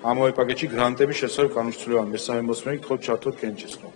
ამავე პაკეტში გრანტების შესახებ განხორციელება მესამე მოსმენით გთხოვთ ჩართოთ კენჭისყრა.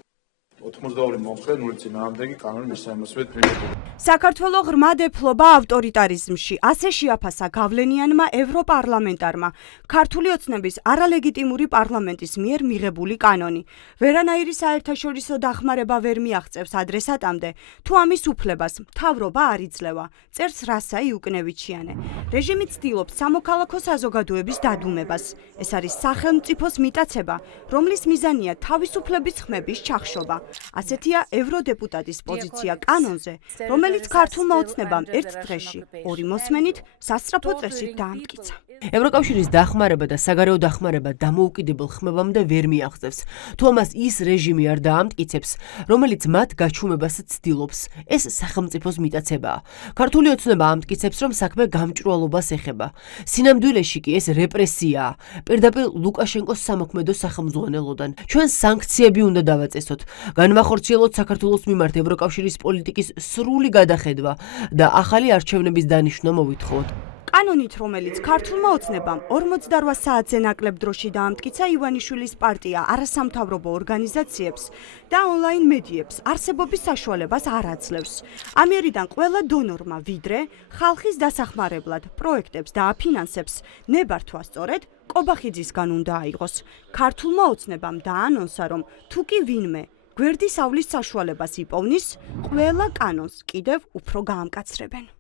82 მომხრე 0 წინააღმდეგი კანონი მესამე მოსმენით მიღებული. საქართველო ღრმად ეფლობა ავტორიტარიზმში, ასე შეაფასა გავლენიანმა ევროპარლამენტარმა ქართული ოცნების არალეგიტიმური პარლამენტის მიერ მიღებული კანონი. ვერანაირი საერთაშორისო დახმარება ვერ მიაღწევს ადრესატამდე, თუ ამის უფლებას მთავრობა არ იძლევა, წერს რასა იუკნევიჩიანე. რეჟიმი ცდილობს სამოქალაქო საზოგადოების დადუმებას. ეს არის სახელმწიფოს მიტაცება, რომლის მიზანია თავისუფლების ხმების ჩახშობა. ასეთია ევროდეპუტატის პოზიცია კანონზე, რომელიც ქართულმა ოცნებამ ერთ დღეში, 2 მოსმენით, სასწრაფო წესით დაამტკიცა. ევროკავშირის დახმარება და საგარეო დახმარება დამოუკიდებელ ხმებამდე ვერ მიაღწევს, თუ ამას ის რეჟიმი არ დაამტკიცებს, რომელიც მათ გაჩუმებას ცდილობს. ეს სახელმწიფოს მიტაცებაა. ქართული ოცნება ამტკიცებს, რომ საქმე გამჭვირვალობას ეხება. სინამდვილეში კი ეს რეპრესიაა, პირდაპირ ლუკაშენკოს სამოქმედო სახელმძღვანელოდან. ჩვენ სანქციები უნდა დავაწესოთ, განვახორციელოთ საქართველოს მიმართ ევროკავშირის პოლიტიკის სრული გადახედვა და ახალი არჩევნების დანიშვნა მოვითხოვოთ. კანონით, რომელიც ქართულმა ოცნებამ 48 საათზე ნაკლებ დროში დაამტკიცა ივანიშვილის პარტია არასამთავრობო ორგანიზაციებს და ონლაინ მედიებს არსებობის საშუალებას არ აძლევს. ამიერიდან ყველა დონორმა ვიდრე ხალხის დასახმარებლად პროექტებს დააფინანსებს, ნებართვა სწორედ კობახიძისგან უნდა აიღოს. ქართულმა ოცნებამ დაანონსა, რომ თუ კი ვინმე გვერდის ავლის საშუალებას იპოვნის, ყველა კანონს კიდევ უფრო გაამკაცრებენ.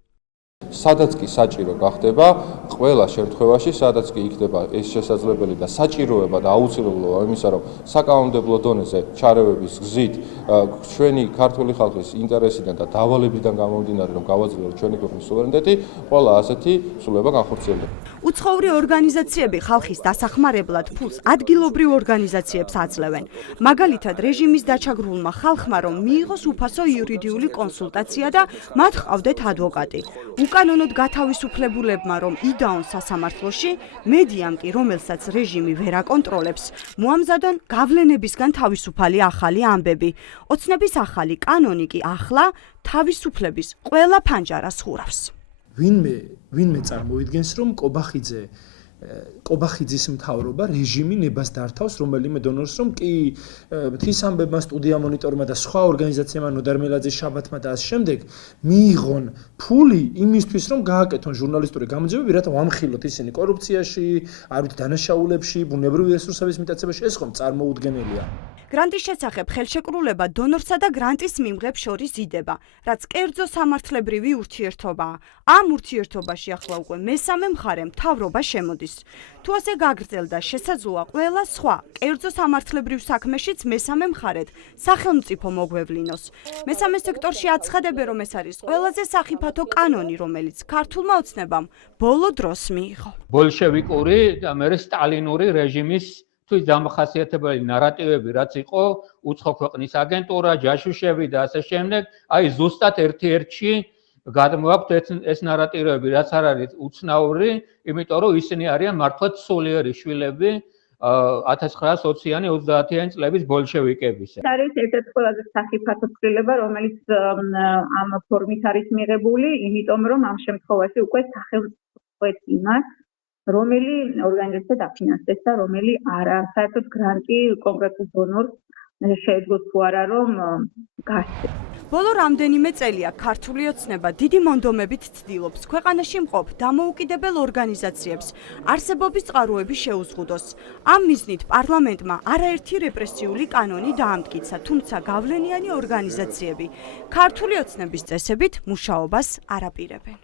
სადაც კი საჭირო გახდება, ყველა შემთხვევაში, სადაც კი იქნება ეს შესაძლებელი და საჭიროება და აუცილებლობა იმისა, რომ საკანონმდებლო დონეზე ჩარევების გზით ჩვენი ქართული ხალხის ინტერესიდან და დავალებიდან გამომდინარე, რომ გავაძლიეროთ ჩვენი ქვეყნის სუვერენიტეტი, ყველა ასეთი სრულება განხორციელდება. უცხოური ორგანიზაციები ხალხის დასახმარებლად ფულს ადგილობრივ ორგანიზაციებს აძლევენ. მაგალითად, რეჟიმის დაჩაგრულმა ხალხმა რომ მიიღოს უფასო იურიდიული კონსულტაცია და მათ ჰყავდეთ ადვოკატი. უკანონოდ გათავისუფლებულებმა რომ იდაონ სასამართლოში, მედიამ კი, რომელსაც რეჟიმი ვერ აკონტროლებს, მოამზადონ გავლენებისგან თავისუფალი ახალი ამბები. ოცნების ახალი კანონი კი ახლა თავისუფლების ყველა ფანჯარას ხურავს. ვინმე წარმოიდგენს, რომ კობახიძის მთავრობა რეჟიმი ნებას დართავს რომელიმე დონორს, რომ კი მთის ამბებმა, სტუდია მონიტორმა და სხვა ორგანიზაციებმა, ნოდარ მელაძის, შაბათმა და ამ შემდეგ მიიღონ ფული იმისთვის, რომ გააკეთონ ჟურნალისტური გამოძიებები, რათა ვამხილოთ ისინი კორუფციაში, არ ვიცი დანაშაულებში, ბუნებრივი რესურსების მიტაცებაში, ეს ხომ წარმოუდგენელია. გრანტის შესახებ ხელშეკრულება დონორსა და გრანტის მიმღებს შორის იდება, რაც კერძო სამართლებრივი ურთიერთობაა. ამ ურთიერთობაში ახლა უკვე მესამე მხარე მთავრობა შემოდის. თუ ასე გაგრძელდა, შესაძლოა ყველა სხვა კერძო სამართლებრივ საქმეშიც მესამე მხარედ სახელმწიფო მოგვევლინოს. მესამე სექტორში აცხადებენ, რომ ეს არის ყველაზე სახიფათო კანონი, რომელიც ქართულმა ოცნებამ ბოლო დროს მიიღო. ბოლშევიკური და მერე სტალინური რეჟიმის თვის დამახასიათებელი ნარატივები, რაც იყო უცხო ქვეყნის აგენტურა, ჯაშუშები და ასე შემდეგ, აი ზუსტად ერთ-ერთში გადმოაქვთ ეს ნარატივები, რაც არ არის უცნაური, იმიტომ რომ ისინი არიან მართლაც სულიერი შვილები 1920-იანი 30-იანი წლების ბოლშევიკებისა. ეს არის ერთ-ერთი ყველაზე სახიფათო ცვლილება, რომელიც ამ ფორმით არის მიღებული, იმიტომ რომ ამ შემთხვევაში უკვე სახელმწიფო იმას რომელი ორგანიზაცია დაფინანსებს და რომელი არა. საერთოდ გრანტი კონკრეტულ დონორს შეეძლოს თუ არა რომ გასცეს. ბოლო რამდენიმე წელია ქართული ოცნება დიდი მონდომებით ცდილობს ქვეყანაში მყოფ დამოუკიდებელ ორგანიზაციებს არსებობის წყაროები შეუზღუდოს. ამ მიზნით პარლამენტმა არაერთი რეპრესიული კანონი დაამტკიცა, თუმცა გავლენიანი ორგანიზაციები ქართული ოცნების წესებით მუშაობას არ აპირებენ.